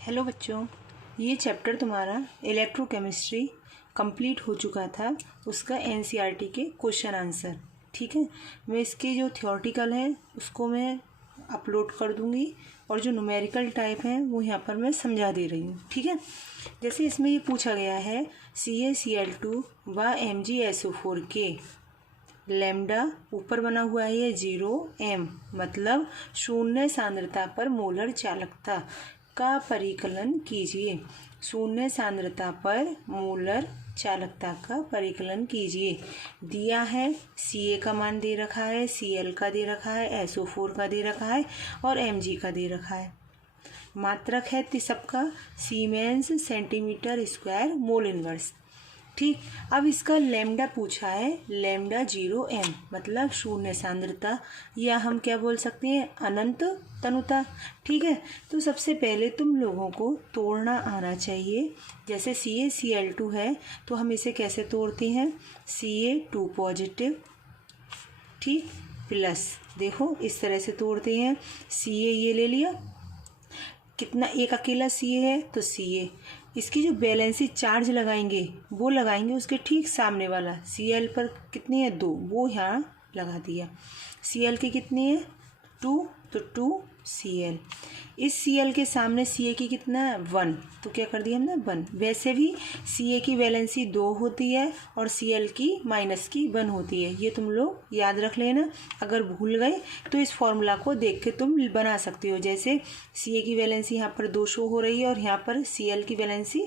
Hello बच्चों, ये chapter तुम्हारा इलेक्ट्रोकेमिस्ट्री कंप्लीट हो चुका था। उसका एनसीईआरटी के क्वेश्चन आंसर, ठीक है। मैं इसके जो थियोरटिकल है उसको मैं अपलोड कर दूंगी और जो न्यूमेरिकल टाइप है वो यहाँ पर मैं समझा दे रही हूँ, ठीक है। जैसे इसमें ये पूछा गया है CaCl2 व MgSO4 के लैम्डा ऊपर बना हुआ है ये 0m, मतलब शून्य सांद्रता पर मोलर चालकता का परिकलन कीजिए। शून्य सांद्रता पर मोलर चालकता का परिकलन कीजिए। दिया है Ca का मान दे रखा है, Cl का दे रखा है, SO4 का दे रखा है और Mg का दे रखा है। मात्रक है सबका siemens centimetre square mole inverse, ठीक। अब इसका लैम्डा पूछा है, लैम्डा 0m मतलब शून्य सांद्रता, या हम क्या बोल सकते हैं अनंत तनुता, ठीक है। तो सबसे पहले तुम लोगों को तोड़ना आना चाहिए। जैसे CaCl2 है तो हम इसे कैसे तोड़ते हैं, Ca2 पॉजिटिव, ठीक, प्लस देखो इस तरह से तोड़ते हैं। Ca ये ले लिया, कितना एक अकेला Ca है तो Ca, इसकी जो बैलेंसी चार्ज लगाएंगे वो लगाएंगे उसके ठीक सामने वाला Cl पर कितनी है 2, वो यहाँ लगा दिया। Cl के कितनी है 2, तो 2Cl। इस Cl के सामने Ca की कितना है 1, तो क्या कर दिया हमने 1। वैसे भी Ca की वैलेंसी 2 होती है और Cl की माइनस की 1 होती है, ये तुम लोग याद रख लेना। अगर भूल गए तो इस फॉर्मूला को देख के तुम बना सकते हो। जैसे Ca की वैलेंसी यहाँ पर 2 शो हो रही है और यहाँ पर Cl की वैलेंसी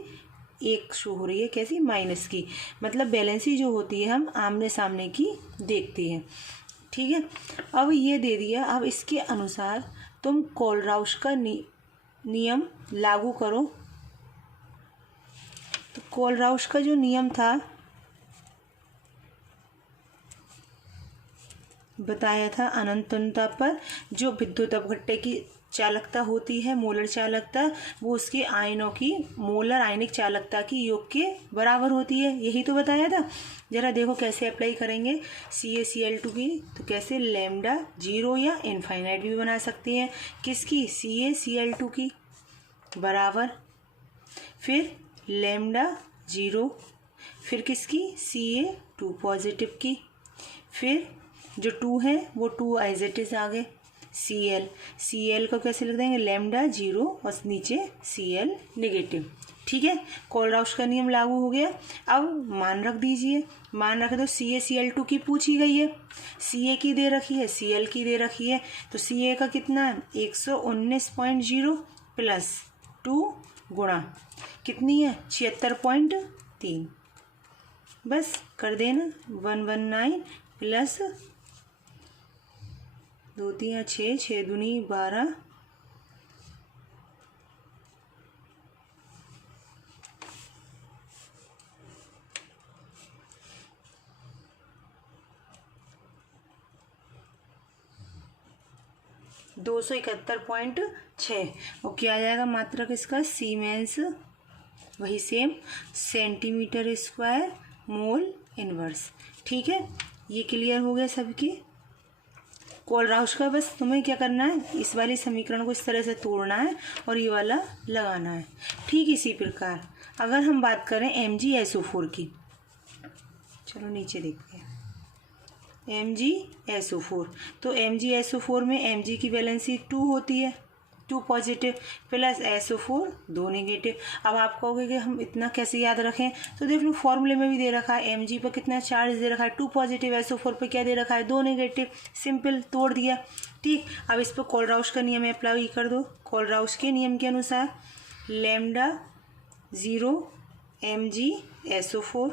1 शो हो रही है, कैसी, माइनस की, मतलब बैलेंसी जो होती है हम आमने सामने की देखते हैं, ठीक है। अब ये दे दिया, अब इसके अनुसार तुम कोलराउश का नियम लागू करो। तो कोलराउश का जो नियम था बताया था, अनंत तनुता पर जो विद्युत अपघट्य की चालकता होती है, मोलर चालकता, वो उसके आयनों की मोलर आयनिक चालकता की योग के बराबर होती है, यही तो बताया था। जरा देखो कैसे अप्लाई करेंगे CaCl2 की, तो कैसे लैम्डा 0 या इनफाइनाइट भी बना सकते हैं। किसकी, CaCl2 की, बराबर फिर लैम्डा 0, फिर किसकी, Ca2 पॉजिटिव की, फिर जो 2 है वो 2 एज इट इज आ गए। Cl को कैसे लिख देंगे, लैम्डा 0 और नीचे Cl नेगेटिव, ठीक है। कोलराउश का नियम लागू हो गया। अब मान रख दीजिए, मान रख दो CaCl2 की पूछी गई है, Ca की दे रखी है, Cl की दे रखी है, तो Ca का कितना है 119.0 प्लस 2 गुणा कितनी है 76.3, बस कर देना 119 प्लस 2 3 6, 6 दूनी 12, (271.6) और क्या आ जाएगा मात्रक इसका, सीमेंस, वही same, centimetre square mole inverse, ठीक है। ये क्लियर हो गया सबकी। कोलराउश का बस तुम्हें क्या करना है, इस वाले समीकरण को इस तरह से तोड़ना है और ये वाला लगाना है, ठीक। इसी प्रकार अगर हम बात करें MgSO4 की, चलो नीचे देखते हैं MgSO4, तो MgSO4 में Mg की वैलेंसी 2 होती है, 2 पॉजिटिव प्लस SO4 2 नेगेटिव। अब आप कहोगे कि हम इतना कैसे याद रखें, तो देख लो फॉर्मूले में भी दे रखा है, Mg पर कितना चार्ज दे रखा है 2 पॉजिटिव, SO4 पर क्या दे रखा है 2 नेगेटिव, सिंपल तोड़ दिया, ठीक। अब इस पर कोलराउश का नियम अप्लाई कर दो। कोलराउश के नियम के अनुसार लैम्डा 0 MgSO4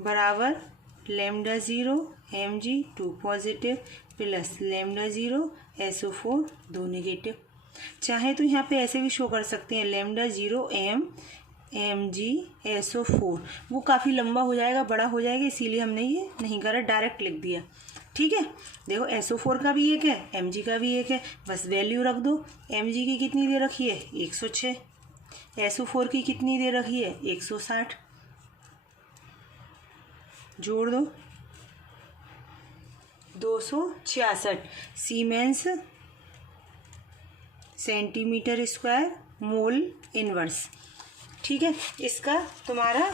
बराबर lambda 0 Mg2 positive plus lambda 0 SO4 2 negative. चाहे तो यहाँ पे ऐसे भी शो कर सकते हैं लैम्डा 0 MgSO4, वो काफ़ी लंबा हो जाएगा, बड़ा हो जाएगा, इसीलिए हमने ये नहीं करा, डायरेक्ट लिख दिया, ठीक है। देखो SO4 का भी एक है, Mg का भी एक है, बस वैल्यू रख दो। Mg की कितनी दे रखी है 106, SO4 की कितनी दे रखी है 160, जोड़ दो 266 siemens centimetre square mole inverse. ठीक है, इसका तुम्हारा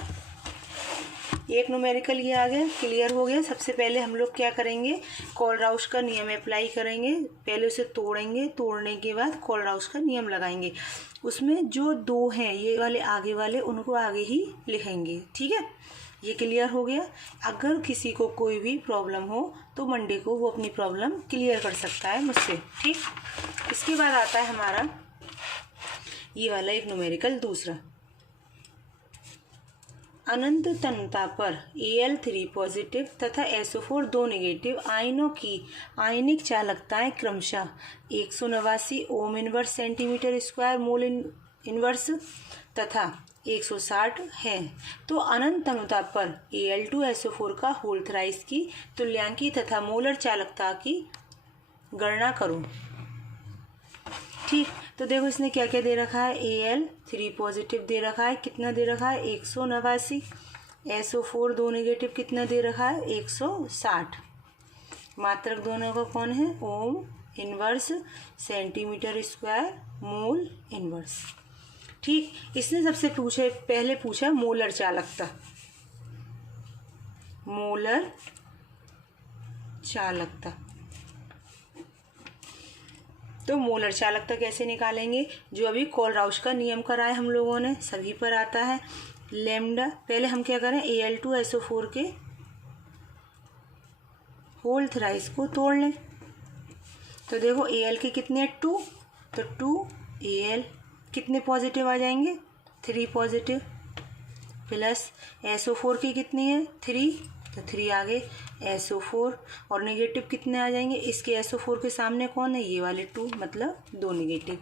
एक न्यूमेरिकल ये आ गया, क्लियर हो गया। सबसे पहले हम लोग क्या करेंगे, कोलराउश का नियम अप्लाई करेंगे। पहले उसे तोड़ेंगे, तोड़ने के बाद कोलराउश का नियम लगाएंगे। उसमें जो दो हैं ये वाले आगे वाले, उनको आगे ही लिखेंगे। ठीक है, ये क्लियर हो गया। अगर किसी को कोई भी प्रॉब्लम हो तो मंडे को वो अपनी प्रॉब्लम क्लियर कर सकता है मुझसे। ठीक, इसके बाद आता है हमारा ये वाला एक न्यूमेरिकल दूसरा। अनंत तन्यता पर Al3 पॉजिटिव तथा SO4 दो नेगेटिव आयनों की आयनिक चालकताएं क्रमशः 189 ohm inverse centimetre square mole inverse तथा 160 है, तो अनंत तन्यता पर Al2SO4 का होल थ्राइस की तुल्यांकी तथा मोलर चालकता की गणना करो। ठीक, तो देखो इसने क्या क्या दे रखा है, Al3 पॉजिटिव दे रखा है, कितना दे रखा है 189, SO4 दो नेगेटिव कितना दे रखा है 160, मात्रक दोनों का कौन है ohm inverse centimetre square mole inverse. ठीक, इसने सबसे पहले पूछा मोलर चालकता, मोलर चालकता। तो मोलर चालकता कैसे निकालेंगे, जो अभी कोलराउश का नियम कराए हम लोगों ने, सभी पर आता है। लैम्डा, पहले हम क्या करें Al2SO4 के होल थ्राइस को तोड़ लें। तो देखो Al के कितने 2, तो 2Al कितने पॉजिटिव आ जाएंगे 3 पॉजिटिव, प्लस SO4 की कितनी है 3, तो 3 आ गए, SO4 और नेगेटिव कितने आ जाएंगे, इसके SO4 के सामने कौन है ये वाले 2, मतलब दो नेगेटिव।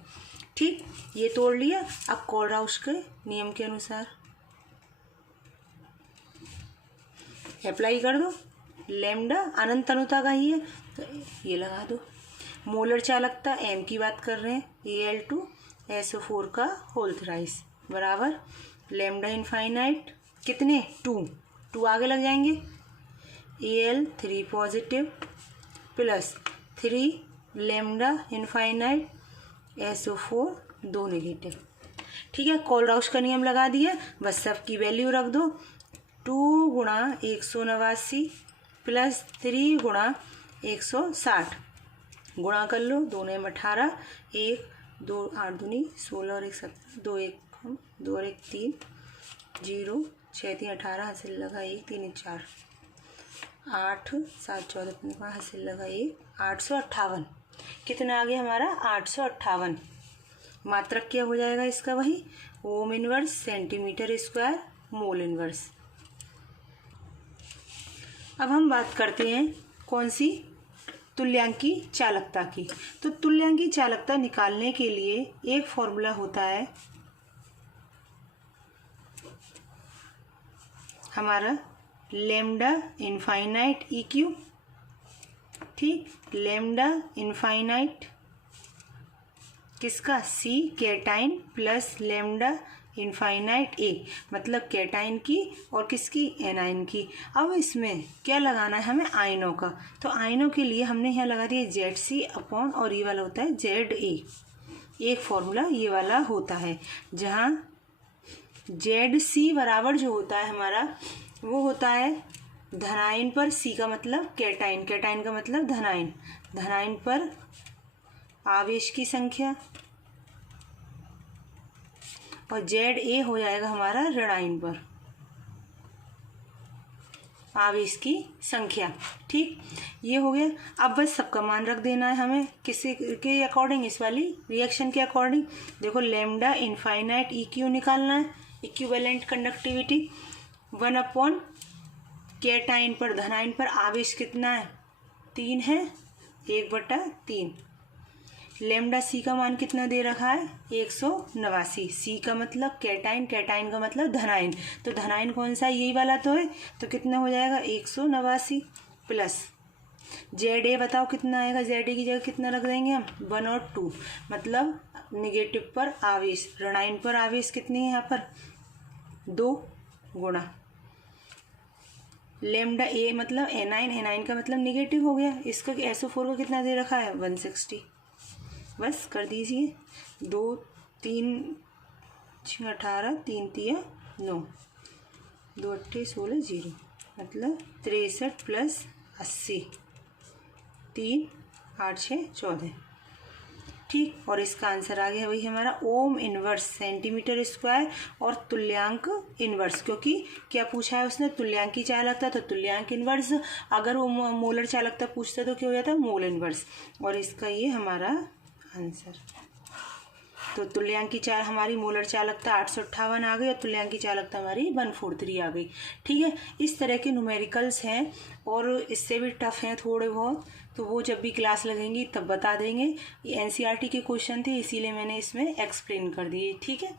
ठीक, ये तोड़ लिया। अब कोलराउश के नियम के अनुसार अप्लाई कर दो। लैम्डा अनंत तन्यता का ही है तो ये लगा दो। मोलर चालकता M की बात कर रहे हैं, Al2SO4 का होल थ्राइस बराबर लैम्डा इनफाइनाइट कितने 2 आगे लग जाएंगे, Al3 positive plus 3 lambda infinite SO4 दो नेगेटिव। ठीक है, कोलराउश का नियम लगा दिया, बस सबकी वैल्यू रख दो। 2 गुणा 189 प्लस 3 गुणा 160 गुणा कर लो, 2 ने 18, 1 2 8 दूनी 16 और 1 17, 2 1 2 और 1 3 0 6 3 18 हासिल लगा 1 3 4 8 7 14 15 हासिल लगा 1 858। कितना आ गया हमारा 858। मात्रक क्या हो जाएगा इसका, वही ohm inverse centimetre square mole inverse. अब हम बात करते हैं कौन सी, तुल्यांकी चालकता की। तो तुल्यांकी चालकता निकालने के लिए एक फॉर्मूला होता है हमारा लैम्डा इनफाइनाइट EQ। ठीक, लैम्डा इनफाइनाइट किसका C cation plus lambda infinite A, मतलब कैटाइन की और किसकी एनाइन की। अब इसमें क्या लगाना है हमें आयनों का, तो आयनों के लिए हमने यहाँ लगा दिया ZC अपॉन और ये वाला होता है ZA। एक फॉर्मूला ये वाला होता है जहाँ ZC बराबर जो होता है हमारा वो होता है धनायन पर C का मतलब कैटाइन, कैटाइन का मतलब धनायन, धनायन पर आवेश की संख्या और ZA हो जाएगा हमारा ऋणायन पर आवेश की संख्या। ठीक, ये हो गया। अब बस सबका मान रख देना है हमें, किसी के अकॉर्डिंग, इस वाली रिएक्शन के अकॉर्डिंग। देखो लैम्डा इनफाइनाइट EQ निकालना है, इक्विवेलेंट कंडक्टिविटी 1 अपॉन कैटाइन पर धनायन पर आवेश कितना है 3 है 1/3। लैम्डा C का मान कितना दे रखा है 189। C का मतलब कैटाइन, कैटाइन का मतलब धनायन, तो धनायन कौन सा यही वाला तो है, तो कितना हो जाएगा 189 प्लस ZA बताओ कितना आएगा, ZA की जगह कितना रख देंगे हम 1 और 2, मतलब निगेटिव पर आवेश, ऋणायन पर आवेश कितनी है यहाँ पर 2 गुणा लैम्डा A मतलब एनाइन, एनाइन का मतलब निगेटिव हो गया, इसका SO4 का कितना दे रखा है 160। बस कर दीजिए 2 3 6 18, 3 तिया 9, 2 8 16 0, मतलब 63 प्लस 80, 3 8 6 14। ठीक, और इसका आंसर आ गया वही हमारा ओम इनवर्स सेंटीमीटर स्क्वायर और तुल्यांक इनवर्स, क्योंकि क्या पूछा है उसने, तुल्यांकी चालकता तो तुल्यांक इनवर्स, अगर वो मोलर चालकता पूछता तो क्या हो जाता मोल इनवर्स, और इसका ये हमारा आंसर। तो तुल्यांकी हमारी मोलर चालकता 858 आ गई और तुल्यांकी चालकता हमारी 143 आ गई। ठीक है, इस तरह के न्यूमेरिकल्स हैं और इससे भी टफ हैं थोड़े बहुत, तो वो जब भी क्लास लगेंगी तब बता देंगे। ये एनसीईआरटी के क्वेश्चन थे, इसीलिए मैंने इसमें एक्सप्लेन कर दिए। ठीक है।